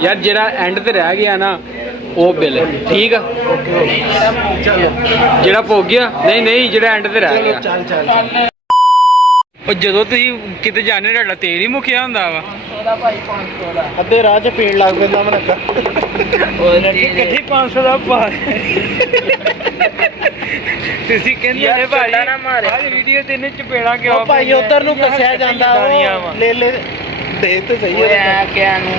यार जेड़ा एंड ते रह गया ना वो बिल ठीक है जेड़ा भोग गया नहीं नहीं जेड़ा एंड ते रह गया चल चल चल ਉਹ ਜਦੋਂ ਤੁਸੀਂ ਕਿਤੇ ਜਾਣੇ ਤੁਹਾਡਾ ਤੇਲ ਹੀ ਮੁੱਕਿਆ ਹੁੰਦਾ ਵਾ ਅੱਧੇ ਰਾਹ 'ਚ ਪੀਣ ਲੱਗ ਪੈਂਦਾ ਮੈਂ ਲੱਗਾ ਇਕੱਠੀ 500 ਦਾ ਪਾ ਤੁਸੀਂ ਕਹਿੰਦੇ ਨੇ ਭਾਈ ਆਹ ਵੀਡੀਓ ਤੇ ਇਹਨੇ ਚਪੇੜਾ ਕਿਉਂ ਉਹ ਭਾਈ ਉਧਰ ਨੂੰ ਕੱਸਿਆ ਜਾਂਦਾ ਉਹ ਲੈ ਲੈ ਦੇ ਤੇ ਸਹੀ ਹੈ ਕਿਆ ਨੂੰ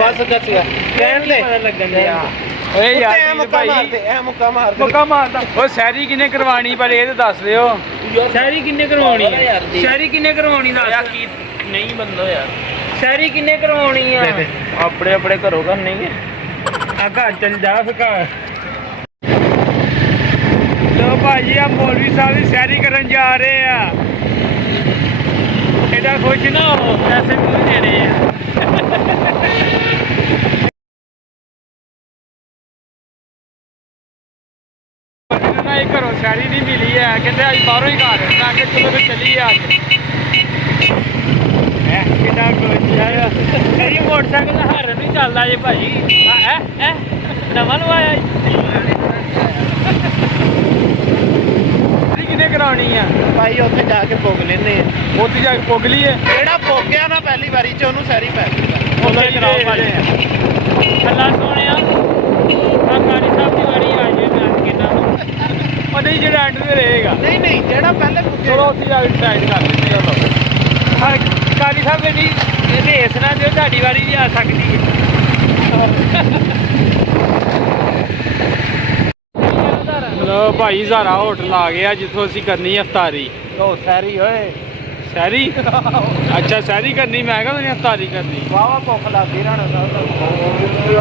ਬਸ ਕੱਸਿਆ ਕਹਿਣ ਦੇ ਲੱਗਣ ਦਿਆ ਓਏ ਯਾਰ ਐ ਮੁੱਕਾ ਮਾਰਦੇ ਐ ਮੁੱਕਾ ਮਾਰਦੇ ਮੁੱਕਾ ਮਾਰਦਾ ਉਹ ਸੈਰੀ ਕਿਨੇ ਕਰਵਾਣੀ ਪਰ ਇਹ ਤਾਂ ਦੱਸ ਦਿਓ ਸ਼ਹਿਰੀ ਕਿੰਨੇ ਕਰਵਾਉਣੀ ਹੈ ਸ਼ਹਿਰੀ ਕਿੰਨੇ ਕਰਵਾਉਣੀ ਦੱਸ ਕੀ ਨਹੀਂ ਬੰਦੋ ਯਾਰ ਸ਼ਹਿਰੀ ਕਿੰਨੇ ਕਰਵਾਉਣੀ ਆ ਆਪਣੇ ਆਪਣੇ ਘਰੋਂ ਕਰਨੀ ਹੈ ਆ ਘਰ ਚੱਲ ਜਾ ਫਿਰ ਘਰ ਲੋ ਭਾਜੀ ਆ ਮੌਲਵੀ ਸਾਹਿਬ ਦੀ ਸੈਰੀ ਕਰਨ ਜਾ ਰਹੇ ਆ ਇਹਦਾ ਖੁਸ਼ ਨਾ ਹੋ ਪੈਸੇ ਨਹੀਂ ਦੇਣੇ ਆ ਇਹ ਘਰੋਂ ਸੈਰੀ ਨਹੀਂ ਮਿਲੀ ਹੈ ਕਹਿੰਦੇ ਅੱਜ ਬਾਹਰੋਂ ਹੀ ਘਰ ਮੈਂ ਕਿਹਾ ਚਲੋ ਫਿਰ ਚੱਲੀਏ ਅੱਜ ਕਿੰਨਾ ਕੁਝ ਯਾਰ ਇਹ ਮੋਟਰਸਾਈਕਲ ਦਾ ਹਾਰਨ ਨਹੀਂ ਚੱਲਦਾ ਜੇ ਭਾਜੀ ਨਵਾਂ ਲਵਾਇਆ ਕਿੰਨੇ ਕਰਾਉਣੀ ਆ ਭਾਈ ਉੱਥੇ ਜਾ ਕੇ ਭੋਗ ਲੈਨੇ ਆ ਉੱਥੇ ਜਾ ਕੇ ਪੁੱਗ ਲਈਏ ਜਿਹੜਾ ਭੋਗਿਆ ਨਾ ਪਹਿਲੀ ਵਾਰੀ 'ਚ ਉਹਨੂੰ ਸੈਰੀ ਪੈ ਗਈ ਉਹਦਾ ਕਰਾਓ ਭਾਜੀ ਅੱਲਾ ਸੋਹਣਿਆ ਆ ਕਾਰੀ ਸਾਹਿਬ ਦੀ ਵਾਰੀ ਆ ਜੇ ਮੈਂ ਕਿੰਨਾ ਉਹ ਨਹੀਂ ਜਿਹੜਾ ਐਂਡ ਤੇ ਰਹੇਗਾ ਨਹੀਂ ਨਹੀਂ ਜਿਹੜਾ ਪਹਿਲੇ ਭੁੱਗੇ ਚਲੋ ਉੱਥੇ ਜਾ ਕੇ ਡਿਸਾਈਡ ਕਰ ਲੈਂਦੇ ਹਾਂ ਕਾਲੀ ਸਾਹਿਬ ਜੀ ਇਹਦੇ ਇਸ ਨਾਲ ਦਿਓ ਤੁਹਾਡੀ ਵਾਰੀ ਵੀ ਆ ਸਕਦੀ ਹੈ ਚਲੋ ਭਾਈ ਜ਼ਾਰਾ ਹੋਟਲ ਆ ਗਿਆ ਜਿੱਥੋਂ ਅਸੀਂ ਕਰਨੀ ਹੈ ਇਫਤਾਰੀ ਉਹ ਸੈਰੀ ਓਏ ਸਹਿਰੀ ਅੱਛਾ ਸਹਿਰੀ ਕਰਨੀ ਮੈਂ ਕਹਿੰਦਾ ਨਹੀਂ ਇਫਤਾਰੀ ਕਰਨੀ ਵਾਵਾ ਭੁੱਖ ਲੱਗੀ ਰਾਣਾ ਸਾਹਿਬ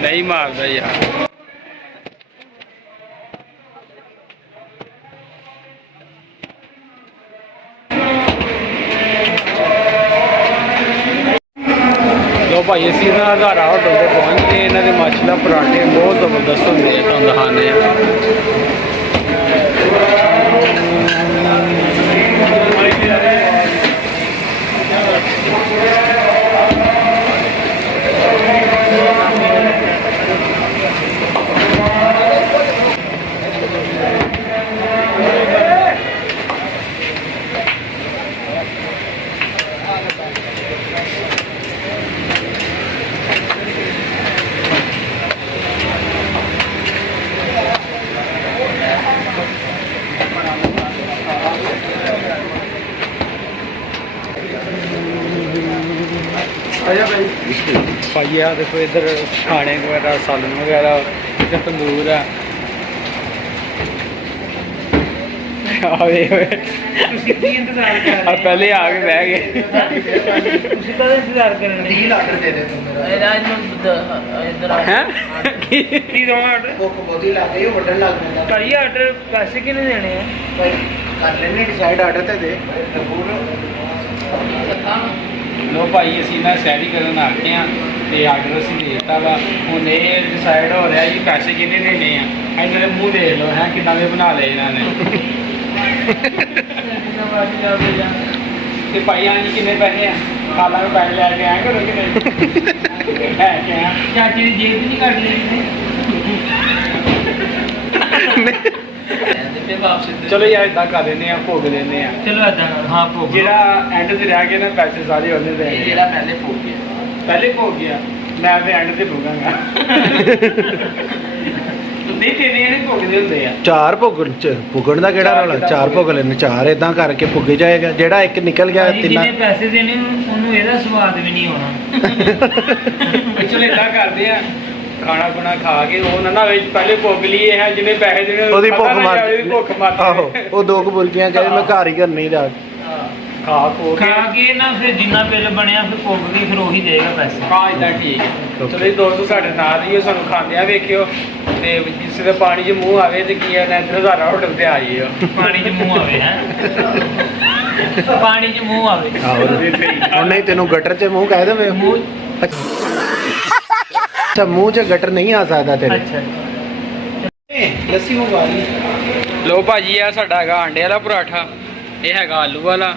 ਨਹੀਂ ਮਾਰਦਾ ਯਾਰ ਲੋ ਭਾਈ ਅਸੀਂ ਨਾ ਹਜ਼ਾਰਾ ਹੋਟਲ ਤੇ ਪਹੁੰਚ ਗਏ ਇਹਨਾਂ ਦੇ ਮਾਸ਼ਾਅੱਲਾ ਪਰਾਂਠੇ ਬਹੁਤ ਜ਼ਬਰਦਸਤ ਹੁੰਦੇ ਆ ਤੁਹਾਨੂੰ ਦਿਖਾਉਂਦੇ ਆ ਭਾਈ ਆ ਦੇਖੋ ਇੱਧਰ ਖਾਣੇ ਵਗੈਰਾ ਸਾਲਨ ਵਗੈਰਾ ਇੱਧਰ ਤੰਦੂਰ ਆ ਆਵੇ ਤੁਸੀਂ ਕੀ ਇੰਤਜ਼ਾਰ ਕਰ ਆ ਪਹਿਲੇ ਆ ਕੇ ਬਹਿ ਗਏ ਤੁਸੀਂ ਕਦੇ ਇੰਤਜ਼ਾਰ ਕਰਨ ਦੇ 30 ਲੱਖ ਦੇ ਦੇ ਤੂੰ ਮੇਰਾ ਰਾਜ ਨੂੰ ਇਧਰ ਆ ਹੈ ਕੀ ਦਵਾਂ ਆਰਡਰ ਭੁੱਖ ਬਹੁਤੀ ਲੱਗ ਗਈ ਉਹ ਵੱਢਣ ਲੱਗ ਪੈਂਦਾ ਭਾਈ ਆਰਡਰ ਪੈਸੇ ਕਿੰਨੇ ਦੇਣੇ ਆ ਭਾਈ ਕਰ ਲੈਣੇ ਡਿਸਾਈਡ ਆਰਡਰ ਤੇ ਦੇ ਲੋ ਭਾਈ ਅਸੀਂ ਨਾ ਸੈਰੀ ਕਰਨ ਆ ਗਏ ਆ ਤੇ ਆਰਡਰ ਅਸੀਂ ਦੇ ਦਿੱਤਾ ਵਾ ਹੁਣ ਇਹ ਡਿਸਾਈਡ ਹੋ ਰਿਹਾ ਜੀ ਪੈਸੇ ਕਿੰਨੇ ਦੇਣੇ ਆ ਇਹਨਾਂ ਦੇ ਮੂੰਹ ਦੇਖ ਲਓ ਹੈ ਕਿੰਨਾ ਦੇ ਬਣਾ ਲਏ ਇਹਨਾਂ ਨੇ ਤੇ ਭਾਈ ਆਂ ਕਿੰਨੇ ਪੈਸੇ ਆ ਖਾਲਾ ਨੂੰ ਪੈਸੇ ਲੈ ਕੇ ਆਏ ਕਰੋ ਕਿ ਨਹੀਂ ਲੈ ਕੇ ਆ ਚਾਚੀ ਦੀ ਜੇਬ ਨਹੀਂ ਕੱਢ ਲਈ ਤੇ ਵਾਪਸ ਚਲੋ ਯਾਰ ਇਦਾਂ ਕਰ ਲੈਂਦੇ ਆ ਭੋਗ ਲੈਂਦੇ ਆ ਚਲੋ ਏਦਾਂ ਕਰੋ ਹਾਂ ਭੋਗ ਜਿਹੜਾ ਐਂਡ ਤੇ ਰਹਿ ਗਿਆ ਨਾ ਪੈਸੇ ਸਾਰੇ ਉਹਨੇ ਦੇ ਜਿਹੜਾ ਪਹਿਲੇ ਭੋਗ ਗਿਆ ਪਹਿਲੇ ਭੋਗ ਗਿਆ ਮੈਂ ਤੇ ਐਂਡ ਤੇ ਭੋਗਾਂਗਾ ਨਹੀਂ ਤੇਰੇ ਇਹਨੇ ਭੋਗਦੇ ਹੁੰਦੇ ਆ ਚਾਰ ਪੁੱਗਣ ਦਾ ਕਿਹੜਾ ਰੌਲਾ ਚਾਰ ਭੁੱਗ ਲੈਣੇ ਚਾਰ ਇਦਾਂ ਕਰਕੇ ਪੁੱਗੇ ਜਾਏਗਾ ਜਿਹੜਾ ਇੱਕ ਨਿਕਲ ਗਿਆ ਤਿੰਨਾਂ ਜਿਹਨੇ ਪੈਸੇ ਦੇਣੇ ਉਹਨੂੰ ਇਹਦਾ ਸਵਾਦ ਵੀ ਨਹੀਂ ਆਉਣਾ ਚਲੋ ਇਦਾਂ ਕਰਦੇ ਆ ਖਾਣਾ ਖੁਣਾ ਖਾ ਕੇ ਉਹ ਨਾ ਵਿੱਚ ਪਹਿਲੇ ਭੁੱਗ ਲਈ ਹੈ ਜਿਹਨੇ ਪੈਸੇ ਦੇਣੇ ਉਹਦੀ ਭੁੱਖ ਮਾਰ ਭੁੱਖ ਮਾਰ ਆਹੋ ਉਹ ਦੋ ਕੁ ਬੁਰਕੀਆਂ ਕਹੇ ਮੈਂ ਘਰ ਹੀ ਕਰਨੀ ਜਾ ਖਾ ਖੋ ਕੇ ਖਾ ਕੇ ਨਾ ਫਿਰ ਜਿੰਨਾ ਬਿੱਲ ਬਣਿਆ ਫਿਰ ਪੁੱਗ ਕੇ ਫਿਰ ਉਹੀ ਦੇਗਾ ਪੈਸੇ। ਹਾਂ ਇਦਾਂ ਠੀਕ ਹੈ। ਚਲੋ ਜੀ ਦੋਸਤੋ ਸਾਡੇ ਨਾਲ ਹੀ ਸਾਨੂੰ ਖਾਂਦਿਆਂ ਵੇਖਿਓ ਤੇ ਜਿਸ ਦੇ ਪਾਣੀ 'ਚ ਮੂੰਹ ਆਵੇ ਤੇ ਕੀ ਹੈ ਨਾ ਇੱਧਰ ਹਜ਼ਾਰਾ ਹੋਟਲ ਤੇ ਆ ਜਾਈਓ। ਪਾਣੀ 'ਚ ਮੂੰਹ ਆਵੇ ਹੈ ਪਾਣੀ 'ਚ ਮੂੰਹ ਆਵੇ। ਹੁਣ ਨਹੀਂ ਤੈਨੂੰ ਗਟਰ 'ਚ ਮੂੰਹ ਕਹਿ ਦੇਵੇ ਮੂੰਹ ਅੱਛਾ ਮੂੰਹ 'ਚ ਗਟਰ ਨਹੀਂ ਆ ਸਕਦਾ ਤੇਰੇ। ਅੱਛਾ ਲੱਸੀ ਮੰਗਵਾ ਲਈ। ਲੋ ਭਾਜੀ ਆ ਸਾਡਾ ਹੈਗਾ ਆਂਡੇ ਵਾਲਾ ਪਰਾਠਾ, ਇਹ ਹੈਗਾ ਆਲੂ ਵਾਲਾ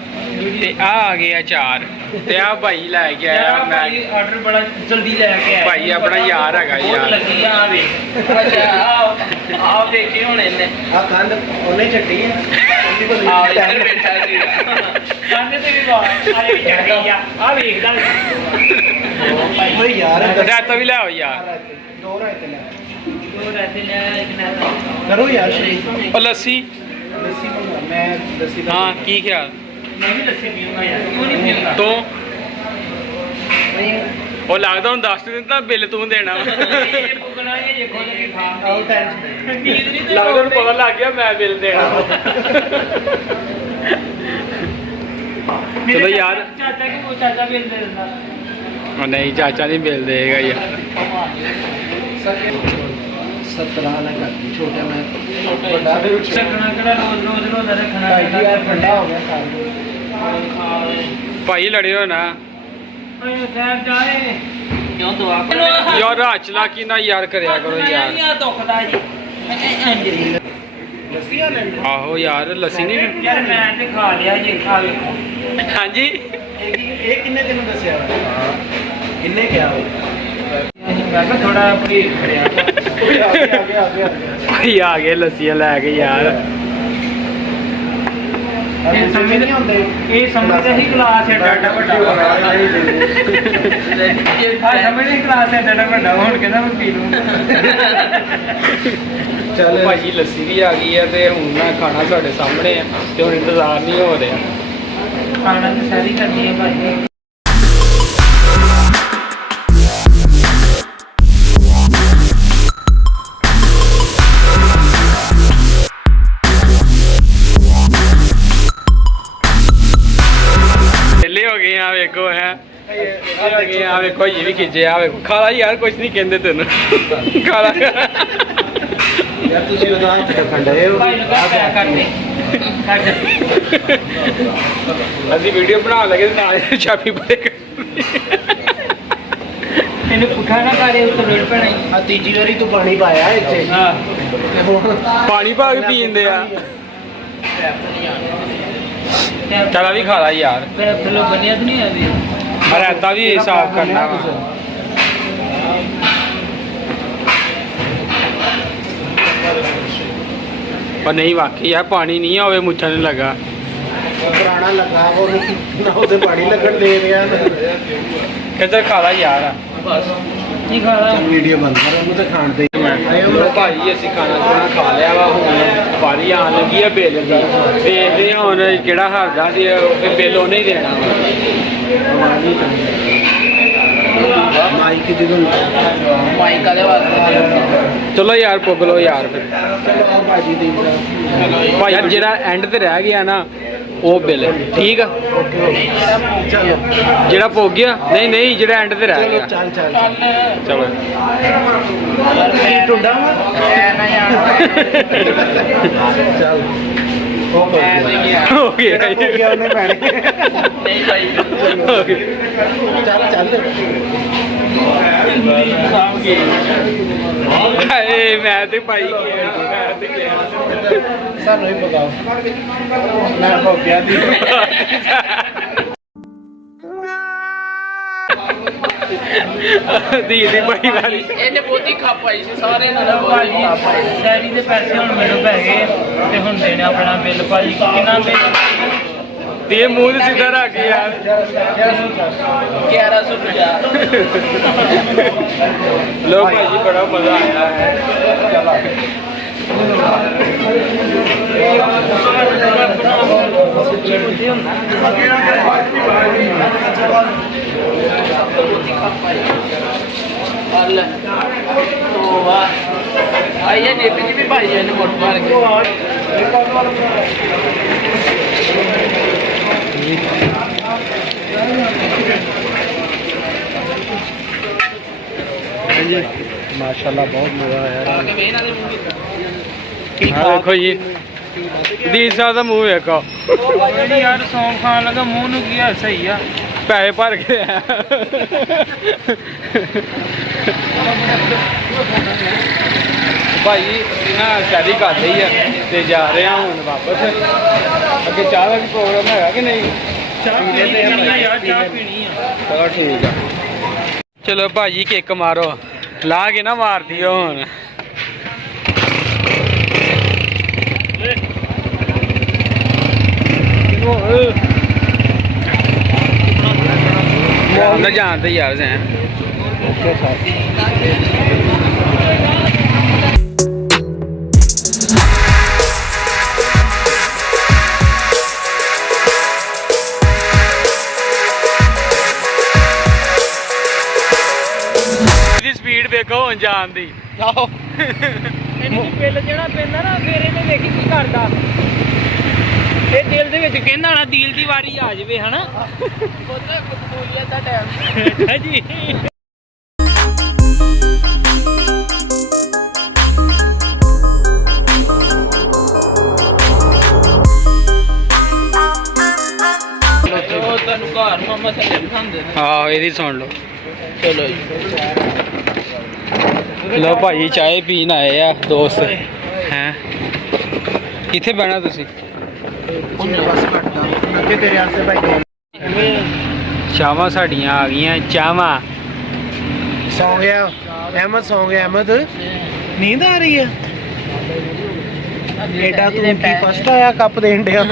ਤੇ ਆ ਗਿਆ ਚਾਰ ਤੇ ਆ ਭਾਈ ਲੈ ਕੇ ਆਇਆ ਮੈਂ ਆਰਡਰ ਬੜਾ ਜਲਦੀ ਲੈ ਕੇ ਆਇਆ ਭਾਈ ਆਪਣਾ ਯਾਰ ਹੈਗਾ ਬਹੁਤ ਯਾਰ। ਲੱਗੀ ਆ ਵੇ ਆ ਵੇਖੇ ਹੁਣ ਇਹਨੇ ਆ ਕੰਧ ਉਹਨੇ ਚੱਟੀ ਹੈ ਆ ਇੱਧਰ ਬੈਠਾ ਸੀ ਕੰਨ ਤੇ ਵੀ ਬਾਹਰ ਆ ਵੀ ਚੱਕੀ ਆ ਵੇਖਦਾ ਓਏ ਯਾਰ ਰਾਤਾ ਵੀ ਲੈ ਆਓ ਯਾਰ। ਦੋ ਰਾਇਤੇ ਲੈ ਦੋ ਰਹਿਤੇ ਲੈ ਇੱਕ ਨਾ ਕਰੋ ਯਾਰ ਸ਼ੇਕ। ਉਹ ਲੱਸੀ ਲੱਸੀ ਮੰਗਵਾ ਮੈਂ ਲੱਸੀ ਦਾ ਹਾਂ ਕੀ ਖਿਆਲ ਮੈਂ ਵੀ ਲੱਸੀ ਪੀਊਂਗਾ ਯਾਰ ਕਿਉਂ ਨਹੀਂ ਪੀਊਂਗਾ ਤੂੰ ਉਹ ਲੱਗਦਾ ਹੁਣ 10 ਦਿਨ ਤਾਂ ਬਿੱਲ ਤੂੰ ਦੇਣਾ ਵਾ। ਇਹ ਪੁੱਗਣਾ ਇਹ ਖੋਲ ਕੇ ਖਾ ਆਉ ਟੈਂਸ਼ਨ ਨੀਂਦ ਨਹੀਂ ਲੱਗਦਾ ਹੁਣ ਪਤਾ ਲੱਗ ਗਿਆ ਮੈਂ ਬਿੱਲ ਦੇਣਾ ਵਾ। ਚਲੋ ਯਾਰ ਚਾਚਾ ਕਿ ਉਹ ਚਾਚਾ ਬਿੱਲ ਦੇ ਦਿੰਦਾ ਉਹ ਨਹੀਂ ਚਾਚਾ ਨਹੀਂ ਬਿੱਲ ਦੇਗਾ ਯਾਰ। 17 ਨਾ ਕਰ ਛੋਟਾ ਮੈਂ ਵੱਡਾ ਰੱਖਣਾ ਕਿਹੜਾ ਰੋਜ਼ ਰੱਖਣਾ ਭਾਈ ਯਾਰ ਠੰਡਾ ਹੋ ਗਿਆ ਸਾਰਾ। ਭਾਈ ਲੜਿਓ ਨਾ ਓਏ ਖੈਰ ਜਾਏ ਕਿਉਂ ਦੁਆ ਯਾਰ ਹੱਥ ਲਾ ਕੀ ਨਾ ਯਾਰ ਕਰਿਆ ਕਰੋ ਯਾਰ। ਯਾਰ ਦੁਖਦਾ ਜੀ ਲੱਸੀ ਆ ਲੈਣੀ ਆਹੋ ਯਾਰ ਲੱਸੀ ਨਹੀਂ ਯਾਰ ਮੈਂ ਤੇ ਖਾ ਲਿਆ ਜੇ ਖਾ ਵੇਖੋ ਹਾਂਜੀ ਇਹ ਕਿੰਨੇ ਤੈਨੂੰ ਦੱਸਿਆ ਵਾ ਕਿੰਨੇ ਕਿਹਾ ਮੈਂ ਕਿਹਾ ਥੋੜਾ ਭਰੀਕ ਖੜਿਆ ਆ ਭਾਈ ਆ ਗਏ ਲੱਸੀਆਂ ਲੈ ਕੇ ਯਾਰ। ਇਹ ਸਮੇਂ ਨਹੀਂ ਹੁੰਦੇ ਇਹ ਸਮਝਦੇ ਹੀ ਕਲਾਸ ਹੈ ਡਾਟਾ ਵੱਡਾ ਆ ਸਮਝਦੇ ਕਲਾਸ ਹੈ ਡਾਟਾ ਵੱਡਾ ਹੁਣ ਕਹਿੰਦਾ ਮੈਂ ਪੀ ਲੂੰ ਚੱਲ ਭਾਜੀ ਲੱਸੀ ਵੀ ਆ ਗਈ ਹੈ ਤੇ ਹੁਣ ਨਾ ਖਾਣਾ ਸਾਡੇ ਸਾਹਮਣੇ ਆ ਤੇ ਹੁਣ ਇੰਤਜ਼ਾਰ ਨਹੀਂ ਹੋ ਰਿਹਾ। ਖਾਣਾ ਤਾਂ ਸਾਰੀ ਕਰਨੀ ਹੈ ਭਾਈ। ਵਿਹਲੇ ਹੋ ਗਏ ਆ ਵੇਖੋ ਹੈ ਹੋ ਗਏ ਆ ਵੇਖੋ ਇਹ ਵੀ ਖਿੱਚੇ ਆ ਵੇਖੋ ਖਾ ਲਾ ਯਾਰ ਕੁਝ ਨਹੀਂ ਕਹਿੰਦੇ ਤੈਨੂੰ ਖਾ ਲਾ ਯਾਰ ਤੁਸੀਂ ਉਹਦਾ ਖੰਡੇ ਹੋ ਭਾਈ ਨੂੰ ਕਹਿ ਪੈਕ ਕਰ ਦੇ ਅਸੀਂ ਵੀਡੀਓ ਬਣਾਉਣ ਲੱਗੇ ਤੇ ਨਾਲ ਚਾਬੀ ਪਰੇ ਇਹਨੂੰ ਪੁੱਠਾ ਨਾ ਕਰੇ ਉੱਤੇ ਰੇੜ ਪੈਣਾ ਆ ਤੀਜੀ ਵਾਰੀ ਤੂੰ ਪਾਣੀ ਪਾਇਆ ਇੱਥੇ ਹਾਂ ਤੇ ਹੁਣ ਪਾਣੀ ਪਾ ਕੇ ਪੀਂਦੇ ਆ। ਚਲਾ ਵੀ ਖਾ ਲਾ ਯਾਰ ਫਿਰ ਬਣਿਆ ਤਾਂ ਨਹੀਂ ਆਵੇ ਰਾਇਤਾ ਵੀ ਸਾਫ਼ ਕਰਨਾ ਵਾ। ਪਰ ਨਹੀਂ ਵਾਕਈ ਯਾਰ ਪਾਣੀ ਨਹੀਂ ਹੋਵੇ ਮੁੱਛਾਂ ਨੂੰ ਲੱਗਾ ਪੁਰਾਣਾ ਲੱਗਾ ਉਹ ਨਾ ਉਹਦੇ ਪਾਣੀ ਲੱਗਣ ਦੇ ਰਿਹਾ ਕਿੱਧਰ ਖਾ ਲਾ ਯਾਰ। ਨਹੀਂ ਖਾਣਾ ਵੀਡੀਓ ਬੰਦ ਕਰ ਉਹਨੂੰ ਤਾਂ ਖਾਣ ਦੇ ਲੋ ਭਾਜੀ ਅਸੀਂ ਖਾਣਾ ਖਾਣਾ ਖਾ ਲਿਆ ਵਾ ਹੁਣ ਵਾਰੀ ਆਉਣ ਲੱਗੀ ਆ ਬਿੱਲ ਦੀ ਦੇਖਦੇ ਹਾਂ ਹੁਣ ਕਿਹੜਾ ਹਾਰਦਾ ਸੀ ਫਿਰ ਬਿੱਲ ਉਹਨੇ ਹੀ ਦੇਣਾ ਵਾ। ਮਾਈਕ ਜਦੋਂ ਮਾਈਕ ਵਾਲੇ ਵਾਸਤੇ ਚਲੋ ਯਾਰ ਪੁੱਗ ਲੋ ਯਾਰ ਫਿਰ ਚਲੋ ਭਾਜੀ ਦੀ ਭਾਈ ਯਾਰ ਜਿਹੜਾ ਐਂਡ ਤੇ ਰਹਿ ਗਿਆ ਨਾ ਉਹ ਬਿੱਲ ਠੀਕ ਆ ਚਲੋ ਜਿਹੜਾ ਪੁੱਗ ਗਿਆ ਨਹੀਂ ਨਹੀਂ ਜਿਹੜਾ ਐਂਡ ਤੇ ਰਹਿ ਚਲੋ ਗਿਆ ਚੱਲ ਚੱਲ ਚਲੋ ਟੁੱਡਾ ਚੱਲ ਹੋ ਗਿਆ ਹੋ ਗਿਆ ਉਹਨੇ ਪੈਣੇ ਨਹੀਂ ਭਾਈ ਹੋ ਗਿਆ ਚੱਲ ਚੱਲ ਹਾਏ ਮੈਂ ਤੇ ਭਾਈ ਮੈਂ ਤੇ ਗਿਆ ਸਾਨੂੰ ਹੀ ਪਕਾਓ ਮੈਂ ਹੋ ਗਿਆ ਦੀ ਦੀ ਭਾਈ ਵਾਲੀ ਇਹਨੇ ਬਹੁਤੀ ਖੱਪ ਆਈ ਸੀ ਸਾਰੇ ਨਾਲ ਭਾਜੀ ਸ਼ੈਰੀ ਦੇ ਪੈਸੇ ਹੁਣ ਮੈਨੂੰ ਪੈ ਗਏ ਤੇ ਹੁਣ ਦੇਣਾ ਆਪਣਾ ਬਿੱਲ ਭਾਜੀ ਕਿੰਨਾ ਬਿੱਲ ਤੇ ਇਹ ਮੂੰਹ ਤੇ ਸਿੱਧਾ ਰੱਖ ਯਾਰ 1150 ਲੋ ਭਾਜੀ ਬੜਾ ਮਜ਼ਾ ਆਇਆ ਹੈ तो वाह आइए जेपी जी भी भाई है मोट मार के ਵੀ ਮਾਸ਼ਾਅੱਲਾ ਬਹੁਤ ਮਜ਼ਾ ਆਇਆ ਆਹ ਦੇਖੋ ਜੀ ਦੀਦ ਸਾਹਿਬ ਦਾ ਮੂੰਹ ਵੇਖੋ ਜਿਹੜੀ ਯਾਰ ਸੌਂਗ ਖਾਣ ਲੱਗਾ ਮੂੰਹ ਨੂੰ ਕੀ ਆ ਸਹੀ ਆ ਪੈਸੇ ਭਰ ਕੇ ਆਇਆ ਭਾਈ ਅਸੀਂ ਨਾ ਸ਼ਾਦੀ ਕਰ ਲਈ ਆ ਤੇ ਜਾ ਰਹੇ ਹਾਂ ਹੁਣ ਵਾਪਸ ਅੱਗੇ ਚਾਹ ਦਾ ਵੀ ਪ੍ਰੋਗਰਾਮ ਹੈਗਾ ਕਿ ਨਹੀਂ ਚਾਹ ਪੀਣੀ ਆ ਯਾਰ ਚਾਹ ਪੀਣੀ ਆ ਚਲੋ ਠੀਕ ਆ ਚਲੋ ਭਾਜੀ ਕਿੱਕ ਮਾਰੋ ਲਾ ਕੇ ਨਾ ਮਾਰਦੀ ਹੁਣ ਨਾ ਜਾਣਦੇ ਯਾਰ ਸੈਂ ਓਕੇ ਸਰ ਦੀ ਸਪੀਡ ਵੇਖੋ ਹੁਣ ਜਾਣ ਦੀ ਆਹੋ ਇਹਨੂੰ ਬਿੱਲ ਜਿਹੜਾ ਪੈਂਦਾ ਨਾ ਫਿਰ ਇਹਨੇ ਵੇਖੀ ਕੀ ਕਰਦਾ ਇਹ ਦਿਲ ਦੇ ਵਿੱਚ ਕਹਿੰਦਾ ਨਾ ਦਿਲ ਦੀ ਵਾਰੀ ਆ ਜਾਵੇ ਹਨਾ ਉਹਦਾ ਕਬੂਲੀਅਤ ਦਾ ਟਾਈਮ ਹਾਂਜੀ ਉਹ ਤੁਹਾਨੂੰ ਘਰ ਮਾਮਾ ਥੱਲੇ ਬਿਠਾਉਂਦੇ ਨੇ ਆਹੋ ਇਹਦੀ ਸੁਣ ਲਓ ਚਲੋ ਜੀ ਲੋ ਭਾਈ ਚਾਹ ਪੀਣ ਆਏ ਆ ਦੋਸਤ ਹੈ ਕਿੱਥੇ ਬਹਿਣਾ ਤੁਸੀਂ ਅੱਗੇ ਤੇਰੇ ਵਾਸਤੇ ਭਾਈ ਚਾਵਾਂ ਸਾਡੀਆਂ ਆ ਗਈਆਂ ਚਾਵਾਂ ਸੌਂ ਗਿਆ ਅਹਿਮਦ ਸੌਂ ਗਿਆ ਅਹਿਮਦ ਨੀਂਦ ਆ ਰਹੀ ਹੈ ਐਡਾ ਤੂੰ ਕੀ ਫਸਟ ਆਇਆ ਕੱਪ ਦੇਣ ਡਿਆ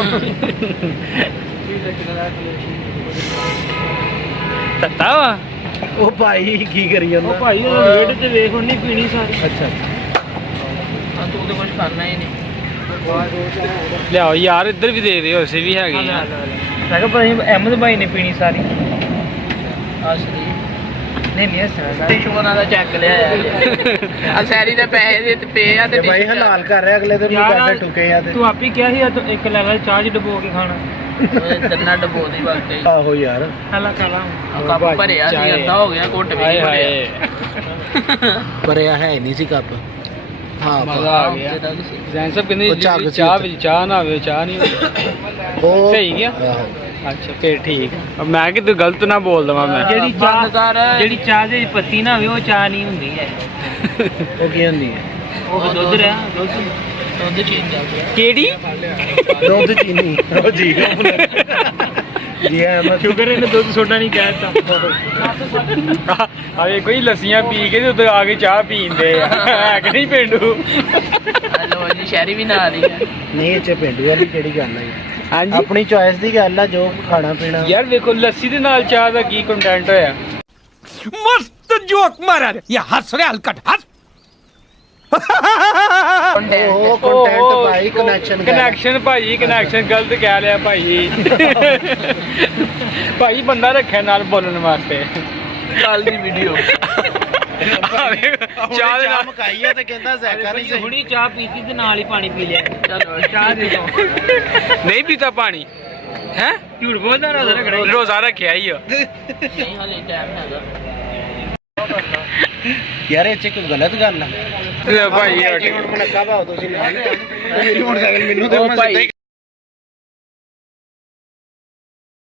ਤੱਤਾ ਵਾ ਉਹ ਭਾਈ ਕੀ ਕਰੀ ਜਾਂਦਾ ਉਹ ਭਾਈ ਉਹ ਰੇਡ ਤੇ ਵੇਖ ਹੁਣ ਨਹੀਂ ਪੀਣੀ ਸਾਰੀ ਅੱਛਾ ਆ ਤੂੰ ਤਾਂ ਕੁਝ ਕਰਨਾ ਹੀ ਨਹੀਂ ਲਿਆਓ ਯਾਰ ਇੱਧਰ ਵੀ ਦੇ ਦਿਓ ਅਸੀਂ ਵੀ ਹੈਗੇ ਆ ਮੈਂ ਕਿਹਾ ਭਾਈ ਅਹਿਮਦ ਭਾਈ ਨੇ ਪੀਣੀ ਸਾਰੀ ਆਸ਼ਰੀ ਨਹੀਂ ਨਹੀਂ ਸਰ ਸ਼ੋਨਾ ਦਾ ਚੱਕ ਲਿਆ ਆ ਸੈਰੀ ਦੇ ਪੈਸੇ ਦੇ ਤੇ ਪਏ ਆ ਤੇ ਭਾਈ ਹਲਾਲ ਕਰ ਰਿਹਾ ਅਗਲੇ ਦਿਨ ਨੂੰ ਪੈਸੇ ਟੁਕੇ ਆ ਤੇ ਤੂੰ ਆਪੀ ਕਿਹਾ ਸੀ ਇੱਕ ਲੈ ਲੈ ਚਾਹ ਚ ਡਬੋ ਕੇ ਖਾਣਾ ਤੰਨਾ ਡਬੋ ਦੀ ਵਾਕਈ ਆਹੋ ਯਾਰ ਹਲਾ ਕਲਾ ਕੱਪ ਭਰਿਆ ਸੀ ਅੱਧਾ ਹੋ ਗਿਆ ਘੁੱਟ ਵੀ ਨਹੀਂ ਭਰਿਆ ਭਰਿਆ ਹੈ ਨਹੀਂ ਸੀ ਕੱਪ ਹਾਂ ਮਜ਼ਾ ਆ ਗਿਆ ਜੈਨ ਸਾਹਿਬ ਕਹਿੰਦੇ ਉਹ ਝੱਗ ਸੀ ਚਾਹ ਉੱਤੇ। ਵਿੱਚ ਚਾਹ ਨਾ ਹੋਵੇ ਚਾਹ ਨਹੀਂ ਹੋਵੇ ਉਹ ਸਹੀ ਗਿਆ ਆਹੋ। ਅੱਛਾ ਫੇਰ ਠੀਕ ਮੈਂ ਕਿ ਤੂੰ ਗਲਤ ਨਾ ਬੋਲ ਦਵਾਂ ਮੈਂ ਜਿਹੜੀ ਚਾਹ ਦੀ ਪੱਤੀ ਨਾ ਹੋਵੇ ਉਹ ਚਾਹ ਨਹੀਂ ਹੁੰਦੀ ਹੈ ਉਹ ਕੀ ਹੁੰਦੀ ਹੈ ਉਹ ਦੁੱਧ ਰਿਹਾ ਦੁੱਧ ਚੀਜ਼ ਚੱਲਦੀ ਕਿਹੜੀ ਦੁੱਧ ਚੀਨੀ ਉਹ ਜੀ ਜੀ ਅਹਿਮਦ ਸ਼ੂਗਰ ਇਹਨੇ ਦੁੱਧ ਸੋਡਾ ਨਹੀਂ ਕਹਿਤਾ ਆਵੇ ਕੋਈ ਲੱਸੀਆਂ ਪੀ ਕੇ ਤੇ ਉੱਤੇ ਆ ਕੇ ਚਾਹ ਪੀਂਦੇ ਆ ਹੈ ਕਿ ਨਹੀਂ ਪਿੰਡੂ ਹਲੋ ਜੀ ਸ਼ਹਿਰੀ ਵੀ ਨਾਲ ਹੀ ਹੈ ਨਹੀਂ ਇਹ ਚ ਪਿੰਡੂ ਵਾਲੀ ਕਿਹੜੀ ਗੱਲ ਹੈ ਹਾਂਜੀ ਆਪਣੀ ਚੋਇਸ ਦੀ ਗੱਲ ਆ ਜੋ ਖਾਣਾ ਪੀਣਾ ਯਾਰ ਵੇਖੋ ਲੱਸੀ ਦੇ ਨਾਲ ਚਾਹ ਦਾ ਕੀ ਕੰਟੈਂਟ ਹੋਇਆ मस्त जोक मारा रे या हंस रे हलकट हंस ਉਹ ਕੰਟੈਂਟ ਭਾਈ ਕਨੈਕਸ਼ਨ ਭਾਜੀ ਕਨੈਕਸ਼ਨ ਗਲਤ ਕਹਿ ਲਿਆ ਭਾਈ ਭਾਈ ਬੰਦਾ ਰੱਖਿਆ ਨਾਲ ਬੋਲਣ ਵਾਸਤੇ ਕੱਲ ਦੀ ਵੀਡੀਓ ਚਾਹ ਦੇ ਨਾਲ ਮਕਾਈ ਆ ਤੇ ਕਹਿੰਦਾ ਜ਼ੈਕਾ ਨਹੀਂ ਸਹੀ ਹੁਣੀ ਚਾਹ ਪੀਤੀ ਤੇ ਨਾਲ ਹੀ ਪਾਣੀ ਪੀ ਲਿਆ ਚਲੋ ਚਾਹ ਦੇ ਦੋ ਨਹੀਂ ਪੀਤਾ ਪਾਣੀ ਹੈ ਝੂਠ ਬੋਲਦਾ ਨਾ ਰੋਜ਼ਾ ਰੱਖਿਆ ਹੀ ਆ ਨਹੀਂ ਹਲੇ ਟਾਈਮ ਹੈਗਾ ਯਾਰ ਇਹ ਚ ਕੋਈ ਗਲਤ ਗੱਲ ਆ ਲੈ ਭਾਈ ਹੁਣ ਮਨੱਕਾ ਭਾਓ ਤੁਸੀਂ ਲੈ ਮੇਰੀ ਮੋਟਰਸਾਈਕਲ ਮੈਨੂੰ ਤੇ ਉਹ ਮੈਂ ਭਾਈ ਸਿੱਧਾ ਹੀ